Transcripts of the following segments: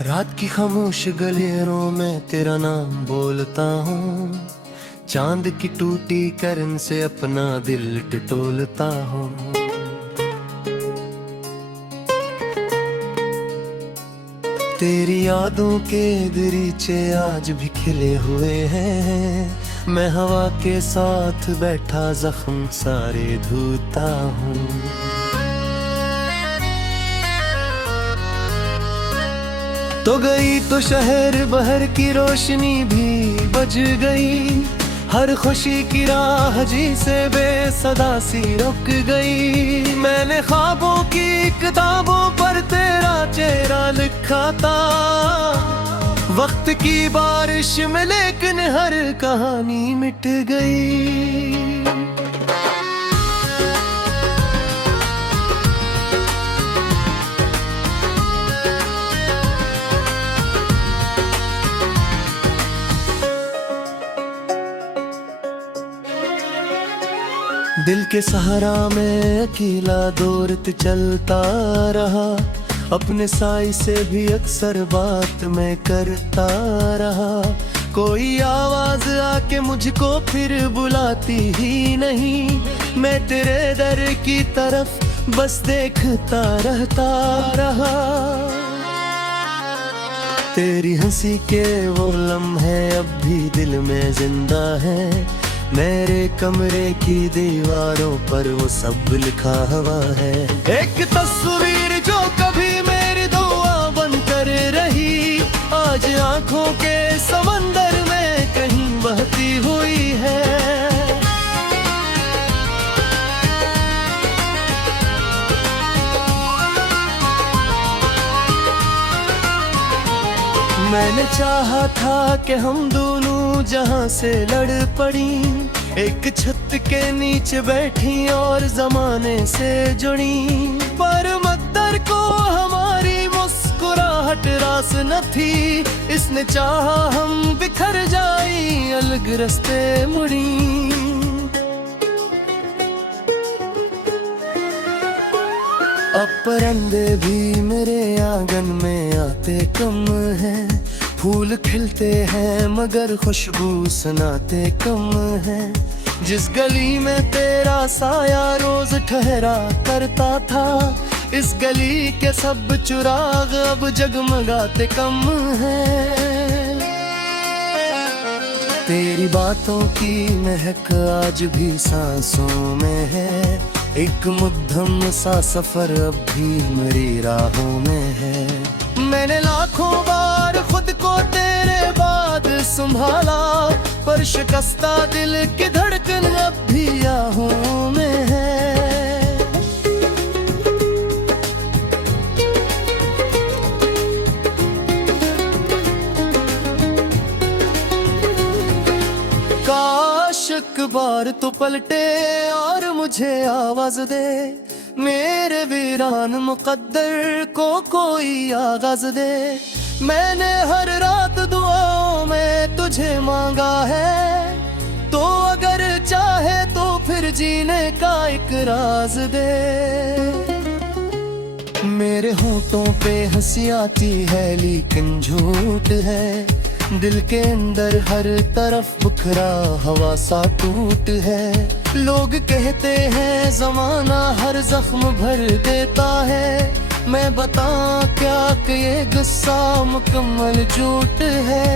रात की खामोश गलियारों में तेरा नाम बोलता हूँ। चांद की टूटी करन से अपना दिल टटोलता हूँ। तेरी यादों के दरीचे आज भी खिले हुए हैं। मैं हवा के साथ बैठा जख्म सारे धोता हूँ। तो गई तो शहर बहर की रोशनी भी बज गई। हर खुशी की राह जी से बेसदा सी रुक गई। मैंने ख्वाबों की किताबों पर तेरा चेहरा लिखा था। वक्त की बारिश में लेकिन हर कहानी मिट गई। दिल के सहारा में अकेला दौड़त चलता रहा। अपने साई से भी अक्सर बात मैं करता रहा। कोई आवाज आके मुझको फिर बुलाती ही नहीं। मैं तेरे दर की तरफ बस देखता रहता रहा। तेरी हंसी के वो लम्हे अब भी दिल में जिंदा है। मेरे कमरे की दीवारों पर वो सब लिखा हुआ है। एक तस्वीर जो कभी मेरी दुआ बनकर रही, आज आंखों के समंदर में कहीं बहती हुई है। मैंने चाहा था कि हम दोनों जहां से लड़ पड़ी। एक छत के नीचे बैठी और जमाने से जुड़ी। पर मद्दर को हमारी मुस्कुराहट रास न थी। इसने चाहा हम बिखर जाई, अलग रास्ते मुड़ी। अब परिंदे भी मेरे आंगन में आते कम हैं। फूल खिलते हैं मगर खुशबू सुनाते कम है। जिस गली में तेरा साया रोज ठहरा करता था, इस गली के सब चिराग अब जगमगाते कम है। तेरी बातों की महक आज भी सांसों में है। एक मुद्दम सा सफर अब भी मेरी राहों में है। मैंने लाखों बार खुद को तेरे बाद संभाला, पर शिकस्ता दिल की धड़कन अब भी आहों में है। काश एक बार तो पलटे और मुझे आवाज दे। मेरे वीरान मुकद्दर को कोई आगाज दे। मैंने हर रात दुआओं में तुझे मांगा है। तो अगर चाहे तो फिर जीने का एक राज दे। मेरे होठों पे हंसी आती है लेकिन झूठ है। दिल के अंदर हर तरफ बुखरा हवा सा टूट है। लोग कहते हैं जमाना हर जख्म भर देता है। मैं बता क्या कि ये गुस्सा मुकम्मल झूठ है।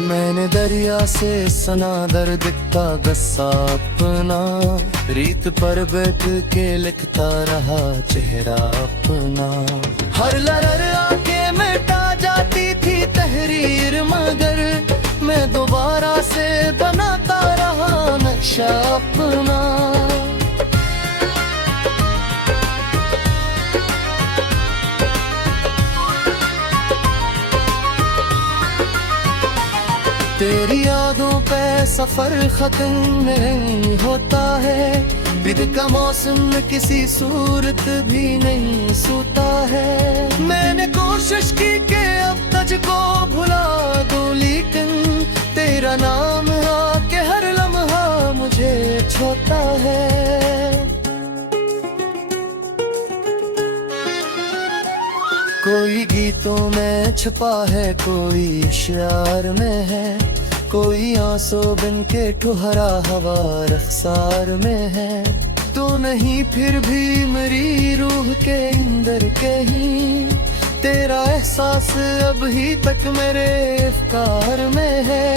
मैंने दरिया से सना दर्द का गस्सा अपना। रीत पर बैठ के लिखता रहा चेहरा अपना। हर लहर आके मिटा जाती थी तहरीर, मगर मैं दोबारा से बनाता रहा नक्शा अपना। तेरी यादों पे सफर खत्म नहीं होता है। बिद का मौसम किसी सूरत भी नहीं सोता है। मैंने कोशिश की कि अब तुझको भुला दूं, लेकिन तेरा नाम आके हर लम्हा मुझे छोता है। कोई गीतों में छुपा है, कोई शार में है, कोई आंसू बिन के ठुहरा हवा रफ्तार में है। तो नहीं फिर भी मेरी रूह के अंदर कहीं तेरा एहसास अभी तक मेरे अफ़कार में है।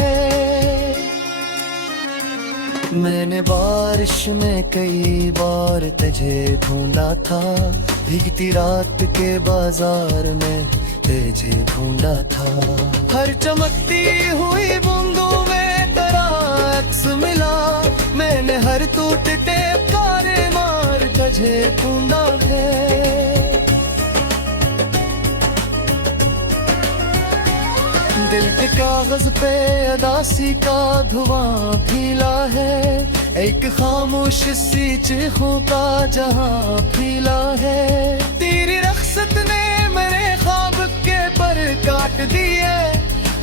मैंने बारिश में कई बार तुझे ढूंढा था, भीगती रात के बाजार में तुझे ढूंढा था। हर चमकती हुई बूंदों में तेरा अक्स मिला, मैंने हर टूटते तारे मार तुझे ढूंढा है। दिल के कागज पे अदासी का धुआं फीला है, एक खामोश सी चीखों का जहां फीला है। तेरी रख्सत ने मेरे ख्वाब के पर काट दिए,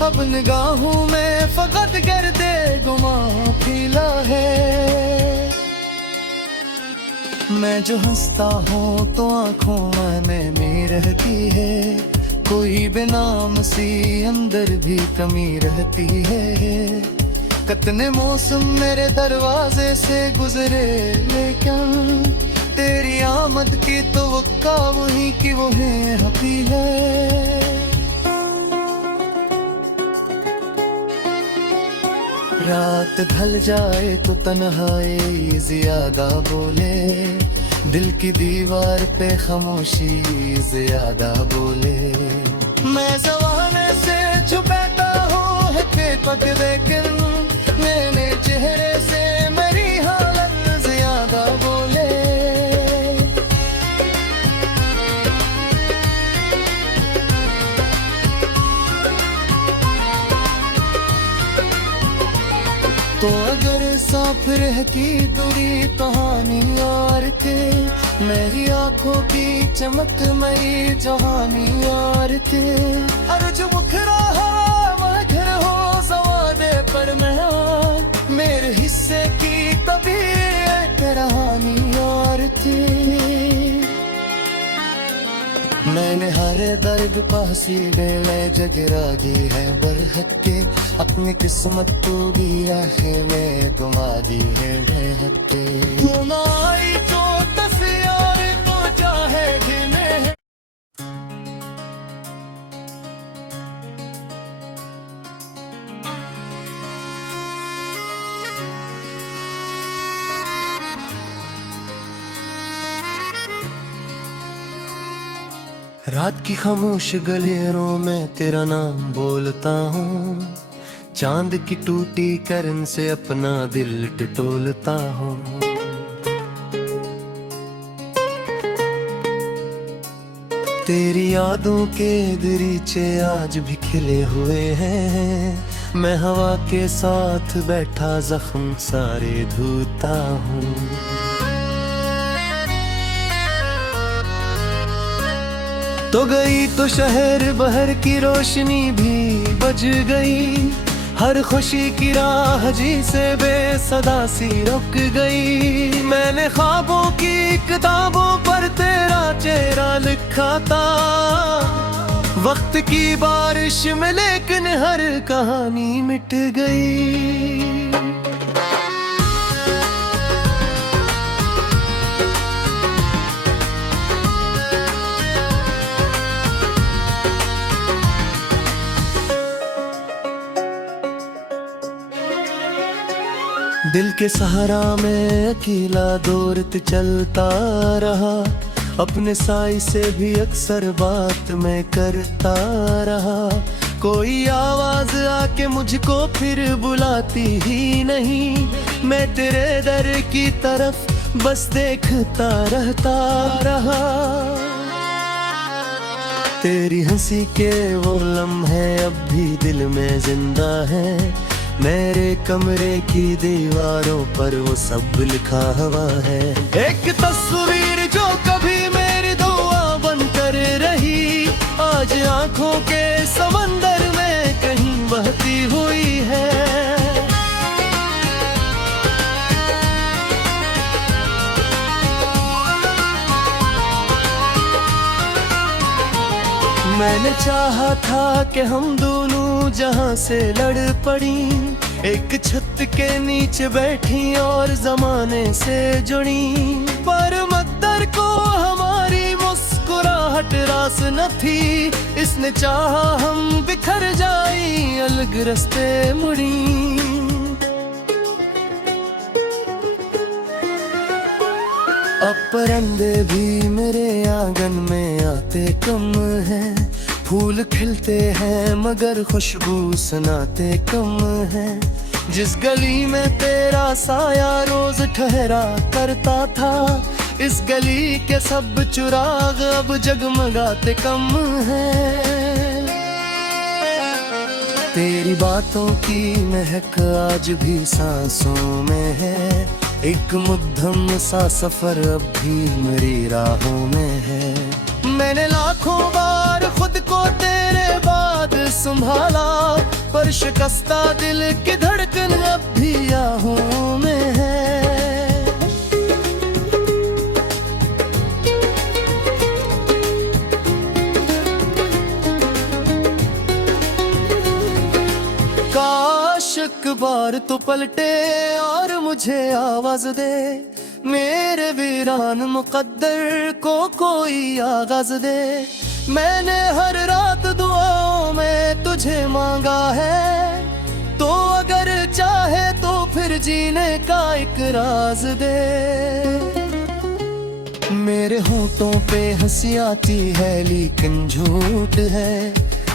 अब निगाहों में फकत गर्दे गुमां फीला है। मैं जो हंसता हूँ तो आँखों में नमी रहती है, कोई बेनाम सी अंदर भी कमी रहती है। कितने मौसम मेरे दरवाजे से गुजरे, लेकिन तेरी आमद की तो वक्का वही की वो है हफी है। रात ढल जाए तो तन्हाई ज्यादा बोले, दिल की दीवार पे खामोशी ज्यादा बोले। मैं ज़माने से छुपाता हूँ हकीकत, लेकिन मेरे चेहरे से मेरी हालत ज्यादा बोले। तो अगर साफिर की दूरी कहानी यार थे, मेरी आंखों की चमक मई जहानी यार थे। और जो मुखरा हवा घर हो सवादे पर मैं मेरे हिस्से की कभी कहानी यार थी। मैंने हर दर्द पासी ले जगरागी है बरहके, अपनी किस्मत तो भी आखे में गुमा दी है बेहते। गुमाई तो तस्यार तो चाहे गिने। रात की खामोश गलियों में तेरा नाम बोलता हूँ, चांद की टूटी करन से अपना दिल टटोलता हूँ। तेरी यादों के दरीचे आज भी खिले हुए हैं, मैं हवा के साथ बैठा जख्म सारे धोता हूँ। तो गई तो शहर बहर की रोशनी भी बज गई, हर खुशी की राह जी से बेसदा सी रुक गई। मैंने ख्वाबों की किताबों पर तेरा चेहरा लिखा था, वक्त की बारिश में लेकिन हर कहानी मिट गई। दिल के सहारा में अकेला दौड़त चलता रहा, अपने साई से भी अक्सर बात मैं करता रहा। कोई आवाज आके मुझको फिर बुलाती ही नहीं, मैं तेरे दर की तरफ बस देखता रहता रहा। तेरी हंसी के वो लम्हे अब भी दिल में जिंदा है, मेरे कमरे की दीवारों पर वो सब लिखा हुआ है। एक तस्वीर जो कभी मेरी दुआ बनकर रही, आज आंखों के समंदर में कहीं बहती हुई है। मैंने चाहा था कि हम दोनों जहां से लड़ पड़ी, एक छत के नीचे बैठी और जमाने से जुड़ी, पर मद्दर को हमारी मुस्कुराहट रास न थी। इसने चाहा हम बिखर जाई, अलग रास्ते मुड़ी। अब परिंदे भी मेरे आंगन में आते कम हैं, फूल खिलते हैं मगर खुशबू सुनाते कम हैं। जिस गली में तेरा साया रोज ठहरा करता था, इस गली के सब चिराग अब जगमगाते कम हैं। तेरी बातों की महक आज भी सांसों में है, एक मुद्दम सा सफर अब भी मेरी राहों में है। मैंने लाखों बार खुद को तेरे बाद संभाला, पर शिकस्ता दिल की धड़कन अब भी आहों में है। काश एक बार तो पलटे और मुझे आवाज दे, मेरे वीरान मुकद्दर को कोई आगाज दे। मैंने हर रात दुआओं में तुझे मांगा है, तो अगर चाहे तो फिर जीने का एक राज दे। मेरे होठों पे हंसी आती है लेकिन झूठ है,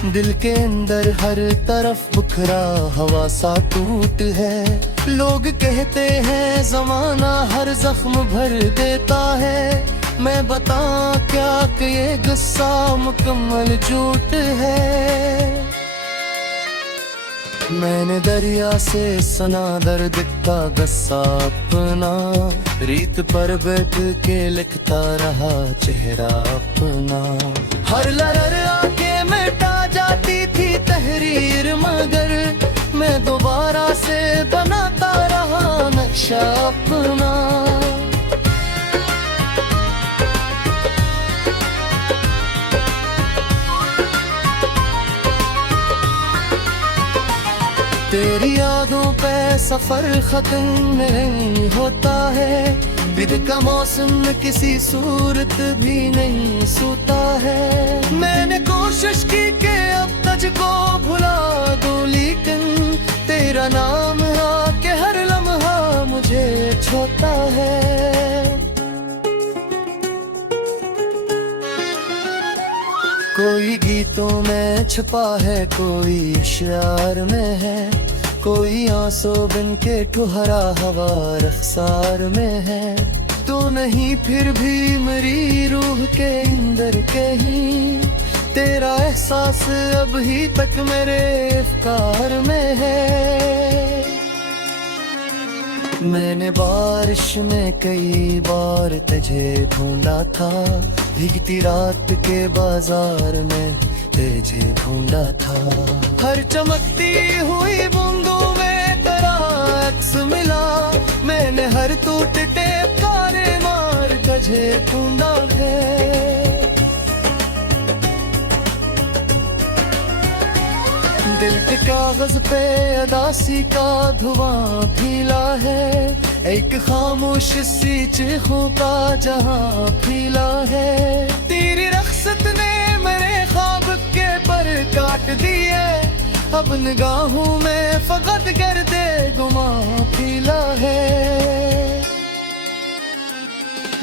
दिल के अंदर हर तरफ बुखरा हवा सा टूट है। लोग कहते हैं जमाना हर जख्म भर देता है, मैं बता क्या कि ये गुस्सा मुकम्मल झूठ है। मैंने दरिया से सना दर्द का गस्सा अपना, रीत पर बैठ के लिखता रहा चेहरा अपना। हर लहर आके मिटा जाती थी तहरीर, मगर मैं दोबारा से बनाता रहा नक्शा अपना। तेरी यादों पे सफर खत्म नहीं होता है, बिद का मौसम किसी सूरत भी नहीं सोता है। मैंने कोशिश की कि अब तुझको भुला दूं, लेकिन तेरा नाम आके हर लम्हा मुझे छोता है। कोई गीतों में छुपा है, कोई इशार में है, कोई आंसू बिन के ठुहरा हवा रफ्सार में है। तू नहीं फिर भी मेरी रूह के अंदर कहीं, तेरा एहसास अभी तक मेरे अफ़कार में है। मैंने बारिश में कई बार तुझे ढूंढा था, भीगती रात के बाजार में तुझे ढूंढा था। हर चमकती हुई बूंदों में तेरा अक्स मिला, मैंने हर टूटे तारे मार तुझे ढूंढा है। दिल के कागज पे अदासी का धुआं फीला है, एक खामोश सी चीखों का जहां फीला है। तेरी रख्सत ने मेरे ख्वाब के पर काट दिए, अब निगाहों में फकत गर्दे गुमां फीला है।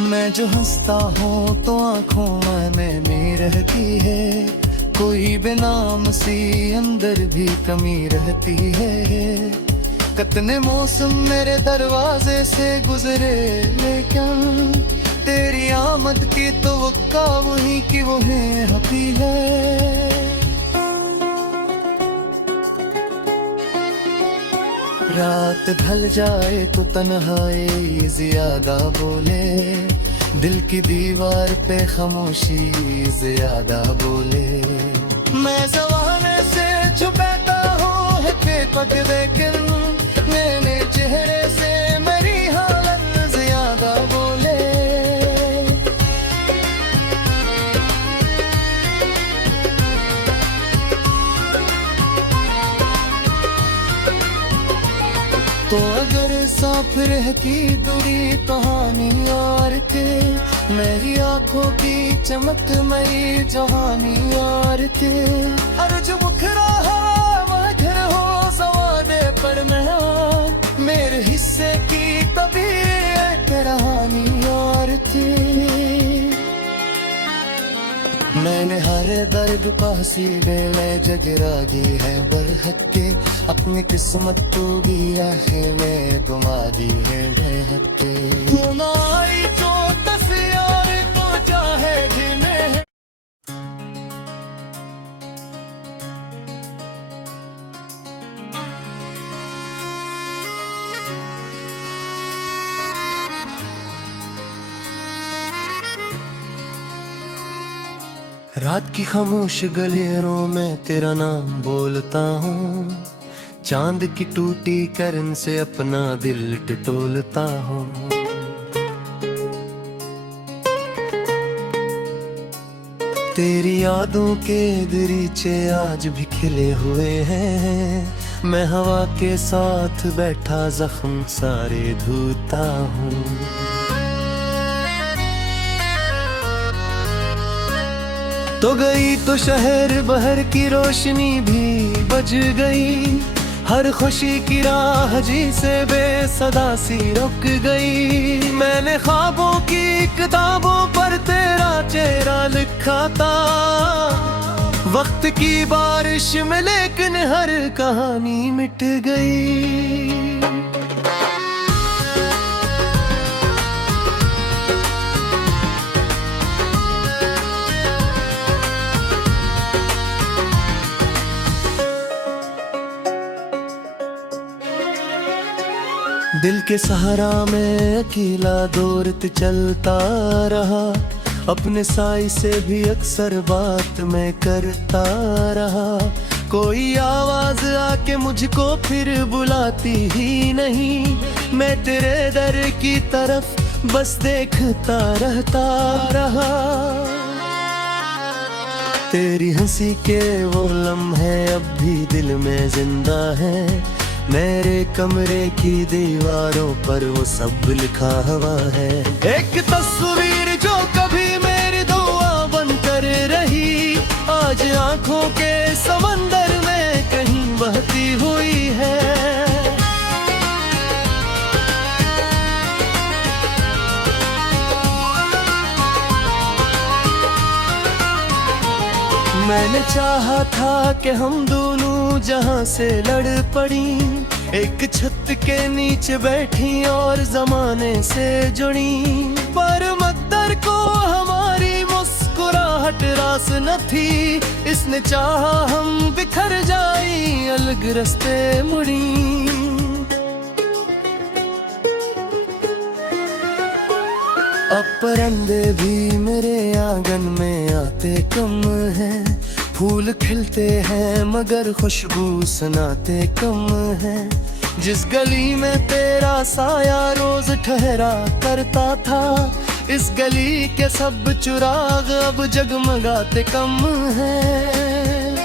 मैं जो हंसता हूँ तो आँखों में नमी रहती है, कोई बेनाम सी अंदर भी कमी रहती है। कितने मौसम मेरे दरवाजे से गुजरे, लेकिन तेरी आमद की तो वक्का वहीं की वहीं हपी है। रात ढल जाए तो तन्हाई ज्यादा बोले, दिल की दीवार पे खामोशी ज्यादा बोले। मैं ज़माने से छुपाता हूँ है बेपक, लेकिन मेरे चेहरे से मेरी हालत ज्यादा बोले। तो अगर साफ रहती दूरी कहानी यार के, मेरी आंखों की चमक मई जहानी यार के। अर्ज मुखरा मधुर हो सवादे पर मेहमान, मेरे हिस्से की तभी कहानी यार थी। मैंने हर दर्द पासी ले जगरागी है बरहद के, अपनी किस्मत तो भी आखिर में गुमा दी है बेहद के। तू ना आई तो तफियार तो चाहे जिन्हें। रात की खामोश गलियों में तेरा नाम बोलता हूँ, चांद की टूटी करन से अपना दिल टटोलता हूँ। तेरी यादों के दरीचे आज भी खिले हुए हैं, मैं हवा के साथ बैठा जख्म सारे धोता हूँ। तो गई तो शहर बहर की रोशनी भी बज गई, हर खुशी की राह जी से बेसदा सी रुक गई। मैंने ख्वाबों की किताबों पर तेरा चेहरा लिखा था, वक्त की बारिश में लेकिन हर कहानी मिट गई। दिल के सहारा में अकेला दौड़त चलता रहा, अपने साई से भी अक्सर बात मैं करता रहा। कोई आवाज आके मुझको फिर बुलाती ही नहीं, मैं तेरे दर की तरफ बस देखता रहता रहा। तेरी हंसी के वो लम्हे अब भी दिल में जिंदा है, मेरे कमरे की दीवारों पर वो सब लिखा हुआ है। एक तस्वीर जो कभी मेरी दुआ बनकर रही, आज आंखों के समंदर में कहीं बहती हुई है। मैंने चाहा था कि हम दोनों जहां से लड़ पड़ी, एक छत के नीचे बैठी और जमाने से जुड़ी। पर मकदर को हमारी मुस्कुराहट रास न थी, इसने चाहा हम बिखर जाई अलग रास्ते मुड़ी। अब परिंदे भी मेरे आंगन में आते कम हैं, फूल खिलते हैं मगर खुशबू सुनाते कम है। जिस गली में तेरा साया रोज ठहरा करता था, इस गली के सब चुराग अब जगमगाते कम हैं।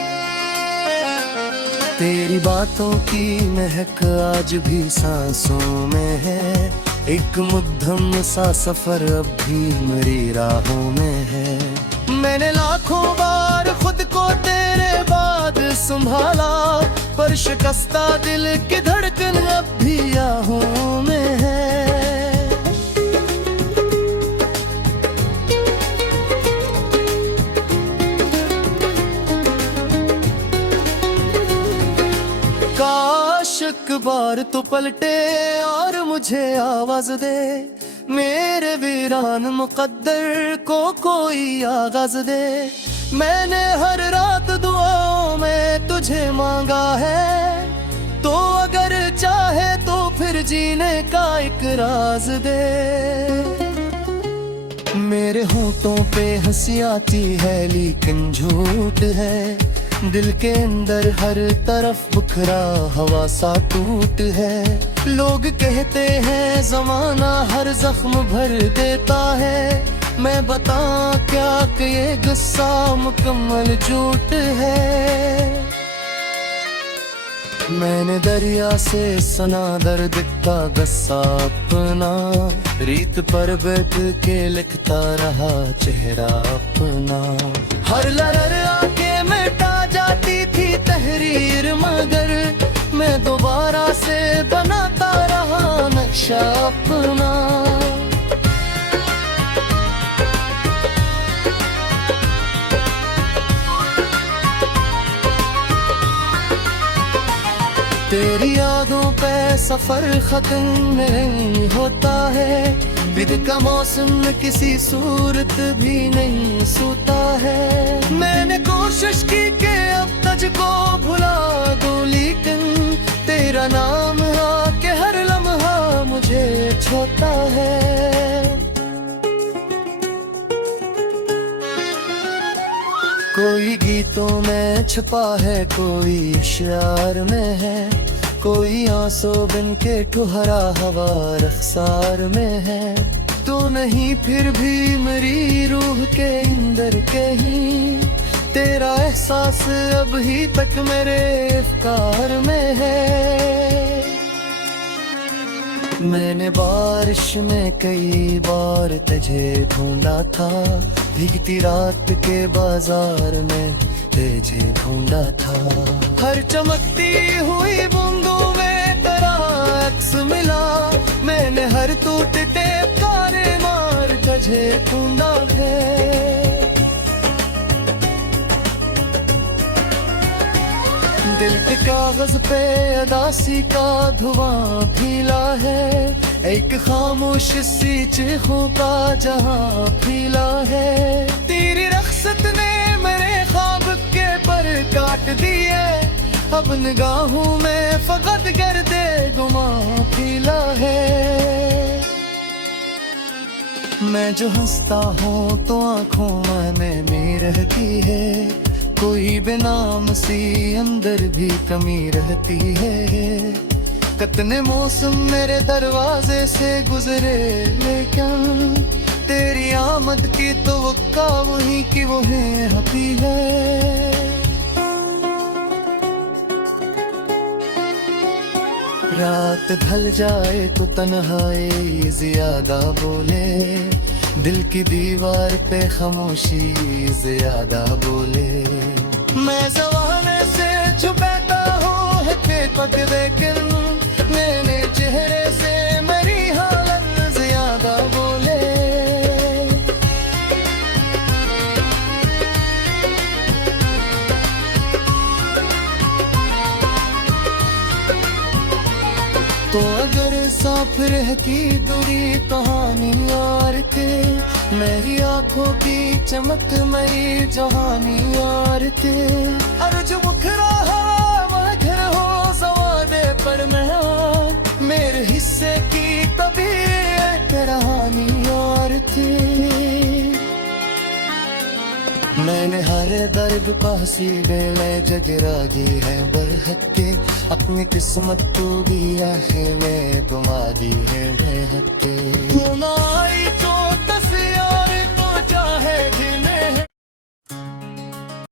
तेरी बातों की महक आज भी सांसों में है, एक मुद्दम सा सफर अब भी मेरी राहों में है। मैंने लाखों बार खुद को तेरे बाद संभाला, पर शिकस्ता दिल की धड़कन अब भी आहों में है। काश एक बार तो पलटे और मुझे आवाज दे, मेरे वीरान मुकद्दर को कोई आगाज दे। मैंने हर रात दुआओं में तुझे मांगा है, तो अगर चाहे तो फिर जीने का एक राज दे। मेरे होठों पे हंसी आती है लेकिन झूठ है, दिल के अंदर हर तरफ बुखरा हवा सा टूट है। लोग कहते हैं जमाना हर जख्म भर देता है, मैं बता क्या कि ये गुस्सा मुकम्मल झूठ है। मैंने दरिया से सना दर्द का गस्सा अपना, रीत पर बैठ के लिखता रहा चेहरा अपना। हर लहर आके मिटा जाती थी तहरीर, मगर मैं दोबारा से बनाता रहा नक्शा अपना। तेरी यादों पे सफर खत्म नहीं होता है, बिद का मौसम किसी सूरत भी नहीं सोता है। मैंने कोशिश की कि अब तुझको भुला दूं, लेकिन तेरा नाम आके हर लम्हा मुझे छोता है। कोई गीतों में छुपा है, कोई इशार में है, कोई आंसू बिन के ठुहरा हवा रख्सार में है। तो नहीं फिर भी मेरी रूह के अंदर कहीं, तेरा एहसास अभी तक मेरे अफ़कार में है। मैंने बारिश में कई बार तुझे ढूंढा था, भीगती रात के बाजार में तुझे ढूंढा था। हर चमकती हुई बूंदों में तेरा अक्स मिला, मैंने हर टूटते तारे मार तुझे ढूंढा है। दिल के कागज पे अदासी का धुआं फीला है, एक खामोश सी चीखों का जहां फीला है। तेरी रख्सत ने मेरे ख्वाब के पर काट दिए, अब निगाहों में फकत गर्दे गुमा फीला है। मैं जो हंसता हूँ तो आंखों में नीर रहती है, कोई बेनाम सी अंदर भी कमी रहती है। कितने मौसम मेरे दरवाजे से गुजरे, लेकिन तेरी आमद की तो वक्का वहीं की वो है हपी है। रात ढल जाए तो तन्हाई ज्यादा बोले, दिल की दीवार पे खामोशी ज्यादा बोले। मैं ज़माने से छुपाता हूँ है बेपक, लेकिन मेरे चेहरे से मेरी हालत ज्यादा बोले। तो अगर साफ रह की दूरी कहानी यार के, मेरी आंखों की चमक मई जहानी यार के। अर्ज मुखरा वह घर हो सवादे पर मेहमान, मेरे हिस्से की तभी एक कहानी यार थी। मैंने हर दर्द पासी ले जगरागी है बरहत्ते, अपनी किस्मत को भी आखिर में घुमा दी है बेहत्ते।